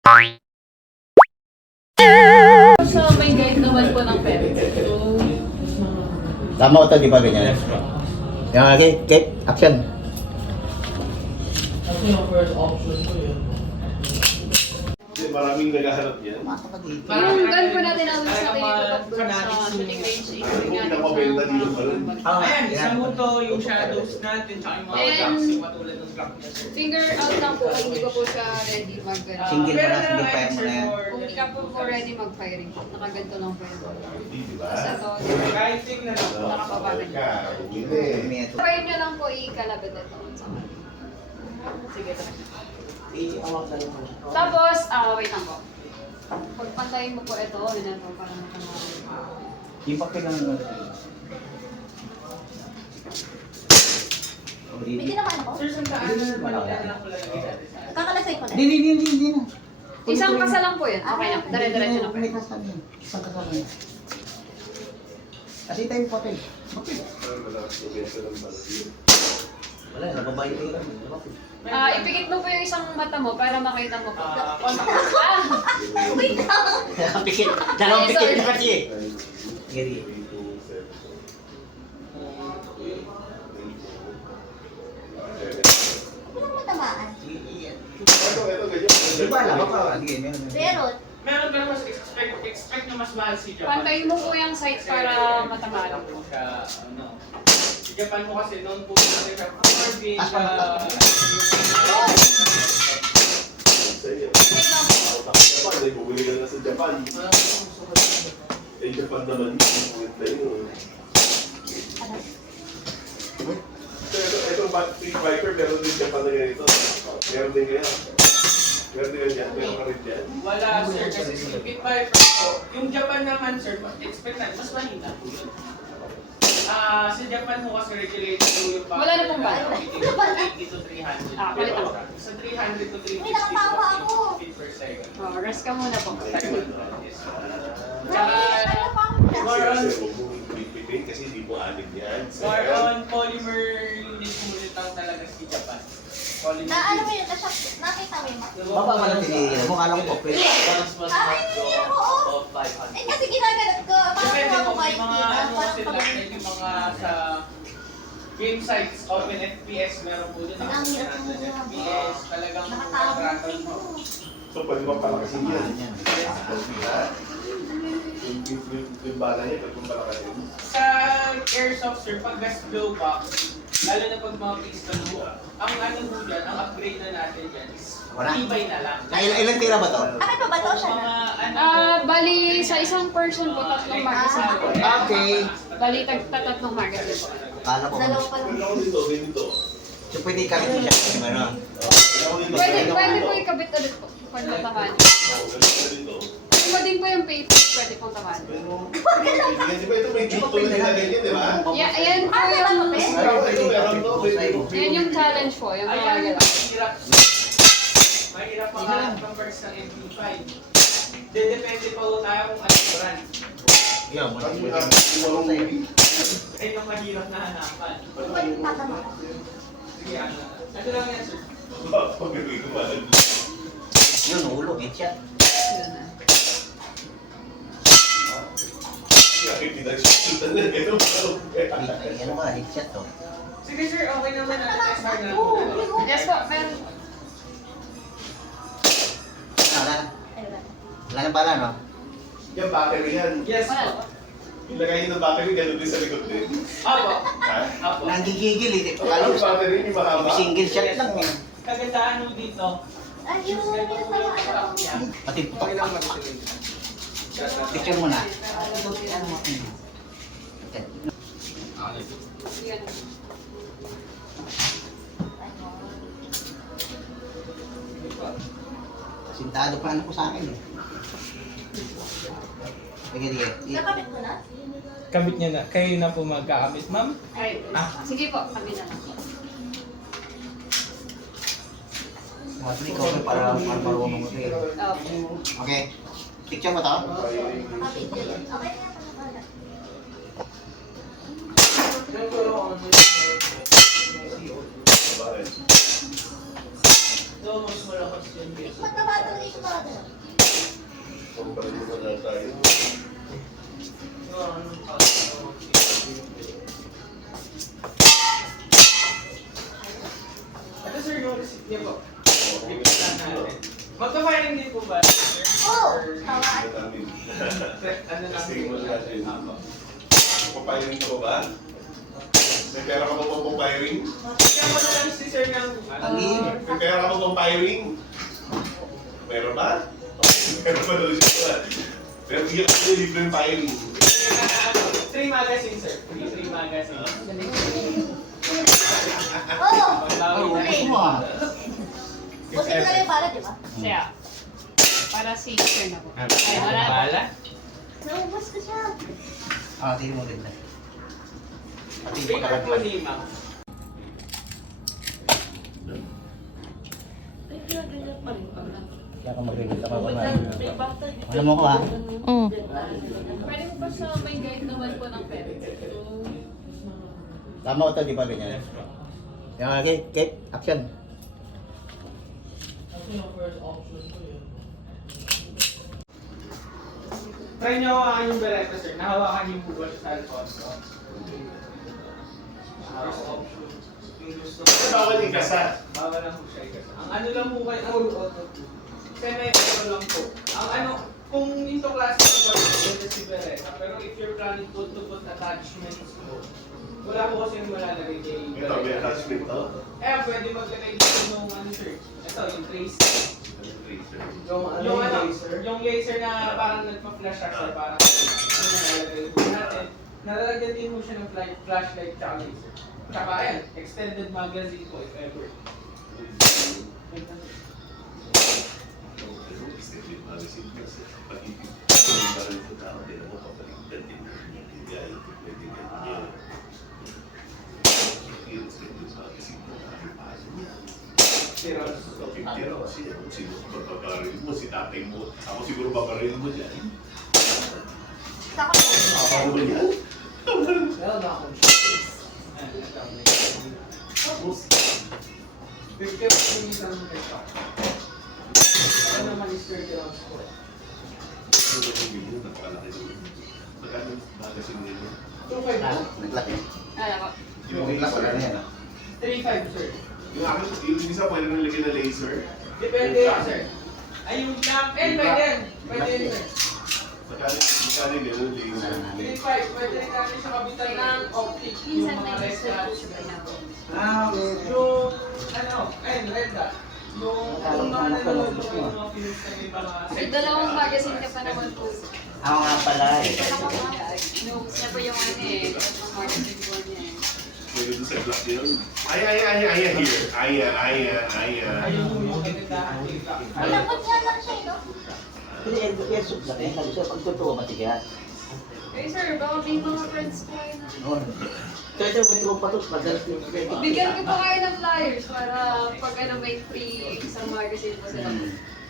So, may guide naman po ng parents. So, Tama ko ito, di ba ganyan? Yan, okay, okay, action. Kasi yung first option ko yun. Maraming naghahanap yan. yung gun po natin ang sa shooting range. Kung pinapabenta dito pa rin. Ayan, sa Muto, yung shadows natin, tsaka yung mga jacks, yung matulad ng Glock niya, sir. Finger out lang po kung hindi pa po siya ready mag Single Pero mo na, single na fire mo na yan. Kung hindi ka po ready mag-firing, nakaganto lang po yun. Di ba? Tapos ito, Kahit yung na lang. nakapabagan. Ka, bumili. May ito. Try nyo lang po ikalabit ito. Sige, try. Tapos, wait lang po. Pagpantayin mo po ito, yun po, para makamari. Yung papel lang ano. Hindi naman ako. Sir, saan kaan na Manila na lang ko lang yung Kakalasay ko na. Hindi na. Isang kasa lang po yun. Okay na. Dire-diretso na po. May kasama yun. Isang kasama yun. Kasi tayo papel. Papel. Wala, nababayo kayo lang. Ipikit mo po yung isang mata mo para makita mo po. Wait lang. Pikit. Dalawang pikit na kasi eh. Sige. Walang matamaan. Ito, ganyan. Di ba alam ka? Sige, meron. Pero, Meron ka na mas expect na mas mahal si Japan. Pantayin mo po yung sights para matamaan. po siya, ano, si Japan mo kasi noon po kasi siya Corbin, Japan, ay bumili ka na sa Japan. Eh, Japan naman yung ulit na yun. Ito, Street Viper, meron din Japan na ganito. Meron din ganyan. Meron din ganyan, meron ka rin dyan. wala sir, kasi si Pit Viper po, yung Japan naman sir, expect na, mas mahina po yun. Sa Japan mo kasi regulated po yung Wala na pong bala. 80 to 300. Palit ako. Sa 300 to 350 May nakatawa ako. feet per second. Rest ka muna po. Yes. ano pa ako na? More on, Kasi huwag mong pipipin kasi hindi mo anin yan. more on polymer unit unit lang talaga si Japan. Polymer. Na ano mo yun? Nakita mo yun? Baba ka lang tinigil mo. Kala ko papel. Hindi ako. Eh kasi ginaganap ko. Parang Depende ako po, may makikita. mga ano Parang kasi pag- like yung mga sa game sites, open FPS, meron po dun Ang hirap ang mo. FPS, talagang Nakatawa tracker ko. mo. So, pwede ba palakasin yan? Yan. Yung bala niya, pwede mong palakasin. Sa airsoft sir, pag gas blow box, lalo na pag mga pistol mo, ang ano mo dyan, ang upgrade na natin dyan is Wala. tibay na lang. Ilang tira ba to? Akin pa ba to siya na? Mga ano po, Bali, sa isang person po, tatlong magazine po. Okay. Bali, tatlong magazine po. Kala ko. Dalawa pa lang. Pwede ako dito, dito. So pwede ikabit mo siya. Ano? Pwede po ikabit ulit po. Pag matamaan. Dito. Iba din po yung paper, pwede pong tamaan. Pero, di ba ito may dito na nilagay niya, di ba? Ayan po Ah, yung... Ayan yung challenge po, yung ayan, mga galaw. mahirap makahanap ng parts ng MP5. Depende pa po tayo kung ano brand. Yan, mo Ang walong movie. Ayun ang mahirap na hanapan. Pwede tatama ko. Sige, ano. Ano lang yan, sir? Pag-ibig ko ba? Yun, ulo, headshot. Yun na. Kaya pinagsusundan na ito. Ano ba, headshot to. Sige, sir. Okay naman. SR na. Yes po, meron. Wala. Wala na pala, no? Yan, battery yan. Yes Wala po. po. Ilagay niyo ng battery, gano'n din sa likod din. Apo. Ha? Apo. Nanggigigil eh. Ano yung battery niyo mahaba? Single shot lang eh. Kagandaan mo dito. Ay, yung pinatamaan ako. Pati picture mo na. Yan. Sintado pa ano ko sa akin eh. Sige, sige. Nakapit mo na? Kabit niya na. Kayo na po magkakabit, ma'am. Ay, sige po, kami na lang. Matuli ko para marunong mo sa'yo. Opo. Okay. Picture mo to? Nakapit yun. Okay na yan. Bakit? Ito, mas malakas yung base. Mataba talaga yung mga dalawa. Kumpara mo na tayo. Ito sir, yung receipt niya po. Ipagtan natin. Magka-firing din po ba? Sir? Oo, Or- tawaan. Namin. Ano lang Sige mo po na natin. Papayiring ko ba? May pera ka ba pang papayiring? Kaya mo na lang si sir ng... May pera ka ba pang papayiring? Meron ba? Meron ba daw siya? Pero bigyan ko yung libre ng firing. 3 magazine sir. 3 magazine. Oo! Magbawi na. Ulit. Buti na lang yung bala, di ba? Kaya, para si Sir na po. Ay, wala na po. Bala? Naubos ko siya. Ah, tingin mo din na. Pati Paper po ni ma'am. Kaya ka mag-read ako pa alam mo ko ha? Pwede mo pa sa may guide naman po ng parents. Tama ko ito, di ba ganyan? Yan, okay, Kate, action. Try nyo hawakan yung bereta sir. Nahawakan yung bubol sa Alfonso. Yung gusto ko. Bawal yung kasa. Bawal lang po siya ikasa. Ang ano lang po kayo, full auto po. Semi-auto lang po. Ang ano, kung into class po, pwede si bereta. Pero if you're planning to put attachments po, wala po kasi yung malalagay kay Ito, may attachment to. pwede maglagay dito ng ano sir. Ito, yung trace. Yung laser na parang nagpa-flash siya, sir, parang ano nalalagay po natin. Nalalagyan din mo siya ng flashlight tsaka laser. Tsaka ayan, extended magazine po if ever. Pero, Pero sino babaril mo? Si tatay mo. Ako siguro babaril mo dyan. Takot ko. Ako ba yan? meron na akong shoes. Ayan, ito. Tapos, 50 minutes lang ito. Ano naman is 30 rounds po. ano ba yung bibili? Napakalaki doon. Magkano magasin nila? 2.5 Ah, po. naglaki. Wala po. Yung bigla pala na yan, ah. 3.5 sir. Yung akin, yung isa pwede nang lagyan na laser. Depende yan sir. Ay yung clamp, pwede yan. Pwede yan sir. Magkano yung gano'n laser? 3.5, pwede rin natin siya kabitan ng optic. Yung Minsan mga may red gusto po dots. siya pa na po. Ah, okay. Yung, ano, ayun, red dot. Yung mga nanonood ko yung mga films na may mga... May dalawang magazine ka pa naman po. Ako nga pala eh. Inubos niya po yung ano eh. Yung marketing po niya eh. Pwede doon sa black yun. Ay, here. Ay. Ayun yung kagandahan. Malambot nga lang siya, no? Hindi, yan suklaki. Sabi siya, pag totoo matigas. Eh sir, baka may mga friends po kayo na. Noon. Kaya siya, pag patos, madalas yung Bigyan ko po kayo ng flyers para pag ano may free isang magazine po sila.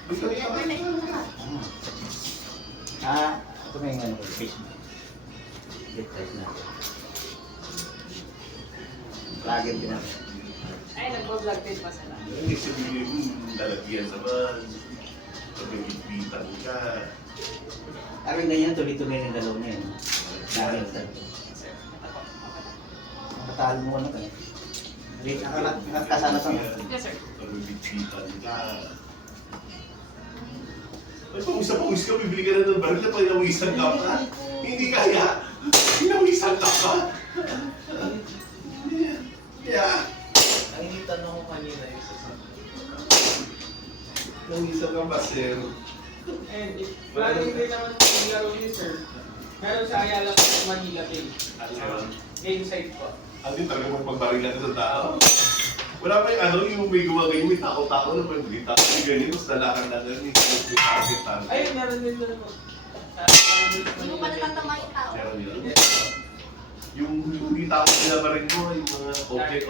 Never na yun lahat. Ah, ito may ano, fish. Get size na. Lagyan din namin. Ay, nagpo-vlog din pa sila. Yung sabihin mo, lalagyan naman. Pag nagbibitan ka. Akin ganyan, tuloy-tuloy ng dalaw na yun. Lagyan sa nakatalo mo ano kayo. Nakasana sa Yes sir. Pag nagbibitan ka. Ay, pawis ka, bibili ka na ng baril na pinawisan ka pa. Hindi kaya. Pinawisan ka pa. Yeah. Ang initanong ko kanina yung sa Pinawisan ka pa, sir. And if planning din naman po yung laro niyo, sir, meron sa Ayala po Manila Bay. Game site po. Ano yung talaga magpagbarilan ka sa tao? Wala pa yung ano, yung may gumagayon, may tao-tao na may tao yung ganyan, tapos nalakan-lakan yung target. Ayun, meron din doon po. Hindi mo pa natatama yung tao. Meron yun. Yung hindi tao sinabarin mo, yung mga object.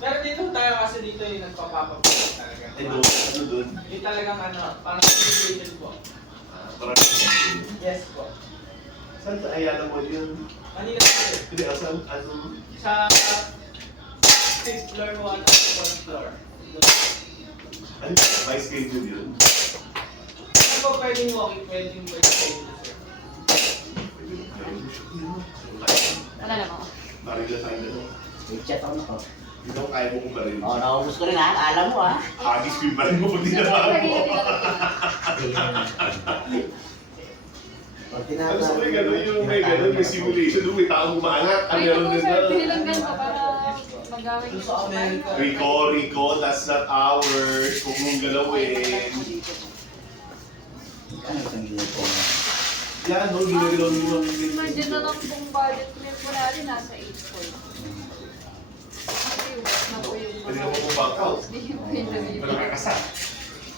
Meron din doon tayo kasi dito yung nagpapapa po talaga. Ano doon? Yung talagang ano, parang simulation po. Parang Yes po. saan sa Ayala mo yun? Manila po sir. Hindi, asan, ano? Sa 6th floor, 1 4th floor. Ano by schedule yun? Ano po pwedeng walking, pwedeng by schedule, sir? Wala na mo. Barila tayo na. I-chat ako na ko. Hindi ko kaya mo kung baril. Oh, naubos ko rin ha. Alam mo ha. Agis ko yung baril mo kung di na ako. Ano sa may gano'n yung may gano'n, may simulation doon, may taong umaangat. Ang Ay, gano'n ito din sir, na. pinilanggan ko para magamit Doon ko sa Amerika. Rico, that's not ours. Kung mong galawin. Ano isang uniform? Yan, no, ginagawa mo yung Nandiyan na lang pong budget meal po natin, nasa 8.4. Kasi ubos na po yung Pwede naman kung back out. Hindi po yung nabibili. Pero kakasal.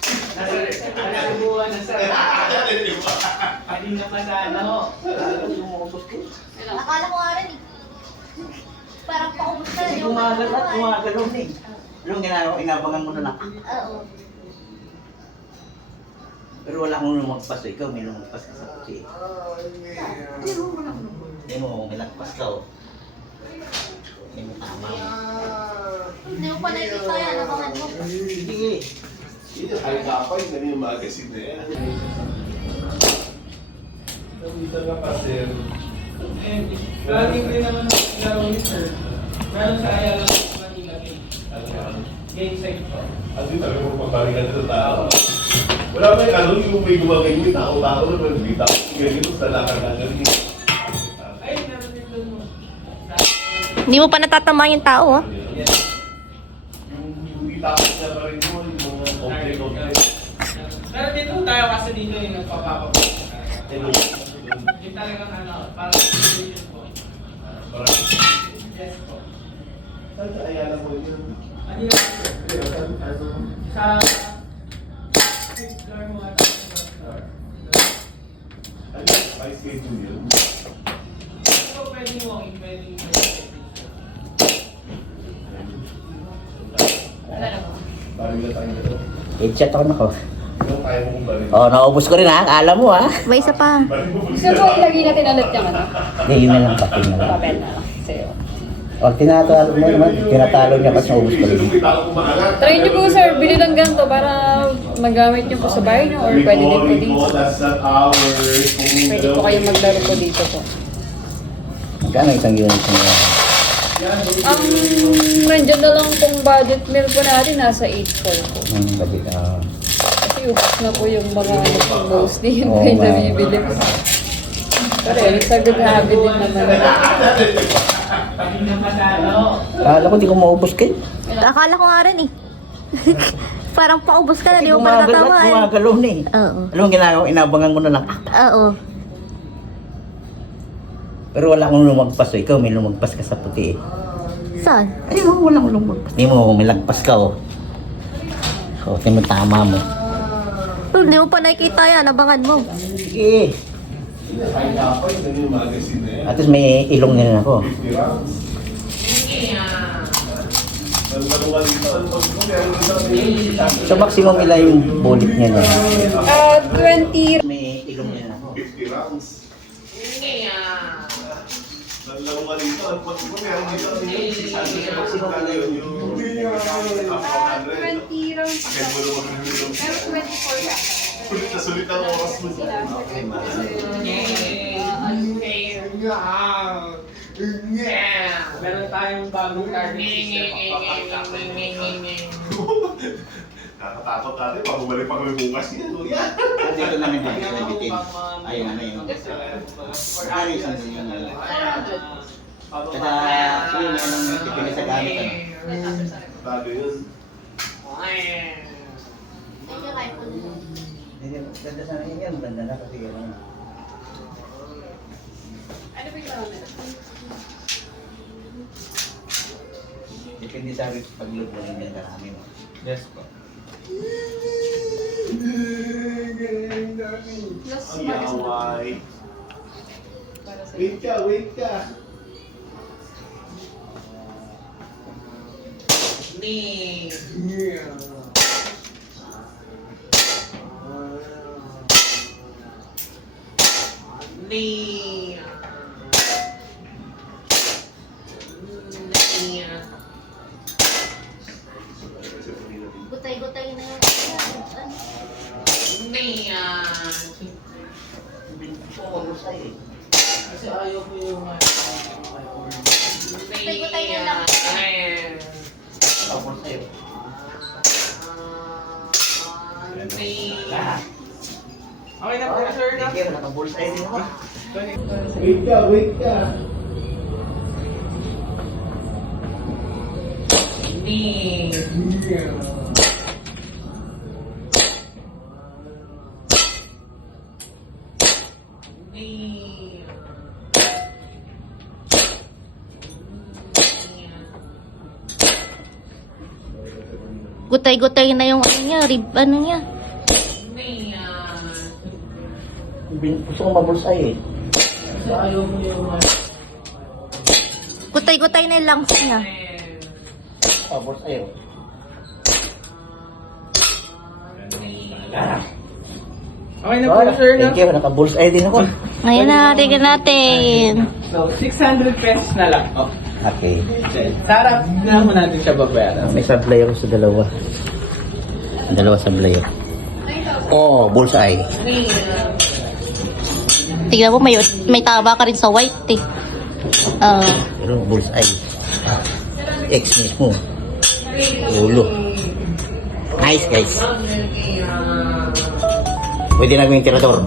Nasa buwan na, sir. Kanina pa sa ano. Ayun. Akala ko nga rin eh. Parang paubos na Kasi yung gumagalaw na eh. Yung ginagawa, inabangan mo na lang. Oo. Pero wala akong lumagpas. Ikaw may lumagpas ka sa puti. Hindi mo, may lagpas ka oh. Hindi mo tama mo. Hindi mo pa nakikita yan, abangan mo. Sige. Yun, ay kapay, na yung magazine na yan. Dito ka pa, sir. Eh, planning din naman ang laro ni sir. Meron sa Ayala, Manila Gate side po. Ano yung sabi mo, pagbalikan sa tao? Wala ba yung ano, yung may gumagayin yung tao-tao na may bita. Ganyan yung salakan na ganyan. Ay, meron din doon mo. Hindi mo pa natatama yung tao, ah. Yung bita ko na pa rin mo, yung mga komple-komple. Pero dito tayo kasi dito yung nagpapapapos. Yung talagang ano, parang situation po. Yes po. Saan sa Ayala mo yun? Ano yung sa fifth floor mo at fourth floor. Ano yung by schedule yun? So, pwedeng walking, pwedeng Wala na mo. Barila tayo na to. I-chat ako na ko. Ano kaya mo kung baril? Oh, naubos ko rin ha. Alam mo ha. May isa pa. Baril mo Gusto po ilagay natin ulit yung ano, Hindi, yun na lang. Papel na lang. papel na lang. Sa'yo. Pag tinatalo mo naman, tinatalo niya kasi naubos ko rin. Try niyo po sir, bili lang ganito para magamit niyo po sa bahay niyo or pwede din po dito. That's not ours. Pwede po kayong maglaro po dito po. Magkano isang unit mo? Ang nandiyan na lang pong budget meal po natin, nasa 8.4 po. Bakit? Kasi ubos na po yung mga ano po, mostly yung Oo kayo nga. nabibili po. Pero yun, sa good habit din naman. Kanina pa sa ano. Kala ko di ko maubos kayo. Akala ko nga rin eh. Parang paubos ka na, Kasi di mo pa natatama eh. gumagalaw na eh. Oo. Alam mo ginagawa, inabangan mo na lang. Oo. Pero wala akong lumagpas. Ikaw may lumagpas ka sa puti eh. Saan? Ay, wala akong lumagpas. Hindi mo, may lagpas ka oh. So, hindi mo tama mo. Hindi mo pa nakikita yan, abangan mo. Sige. Ay, kapay, na yung magazine na yan. At least may ilong na rin ako. 50 rounds. Dalawa dito. Meron din sa So, maximum ilan yung bullet niya na? 20 May ilong na rin ako. 50 rounds. Dalawa dito. Ano pa ito? Meron dito. Yung 20 rounds Agad mo naman yung pero 24 ka. sulit na sulit ang oras mo. Meron tayong bagong target system. Nakakatakot natin. Pag bumalik pa kami bukas yan. Yan. Dito namin nabitin. Ayun, ano yun. Ano isang yun? Kada, sige, may anong tipin sa gamit. Ano? Bago yun. Hindi, ganda sana yun yan. Ganda na kasi yun. Ano ba yung Depende sa pag-load mo rin yung karami mo. Yes po. Plus Ang yaway. para sa Wait ka, wait ka. Gutay-gutay na yun. Kasi ayaw ko yung Tay-tay na lang. Okay na po, sir. Wait ka. Gutay-gutay na yung ano niya, rib, ano niya. Gusto ko mabulsay eh. Kasi ayaw mo yung Gutay-gutay na yung lungs niya. Mabulsay oh. Okay na po, sir. Thank you, nakabulsay din ako. Ngayon na, tingnan natin. So, 600 pesos na lang. Oh. Okay. Sarap na mo natin siya babayaran. May sablay ako sa dalawa. Dalawa sablay ako. Oh, bullseye. Tingnan mo, may taba ka rin sa white eh. Pero bullseye. X mismo. Ulo. Nice guys. Pwede na yung tirador.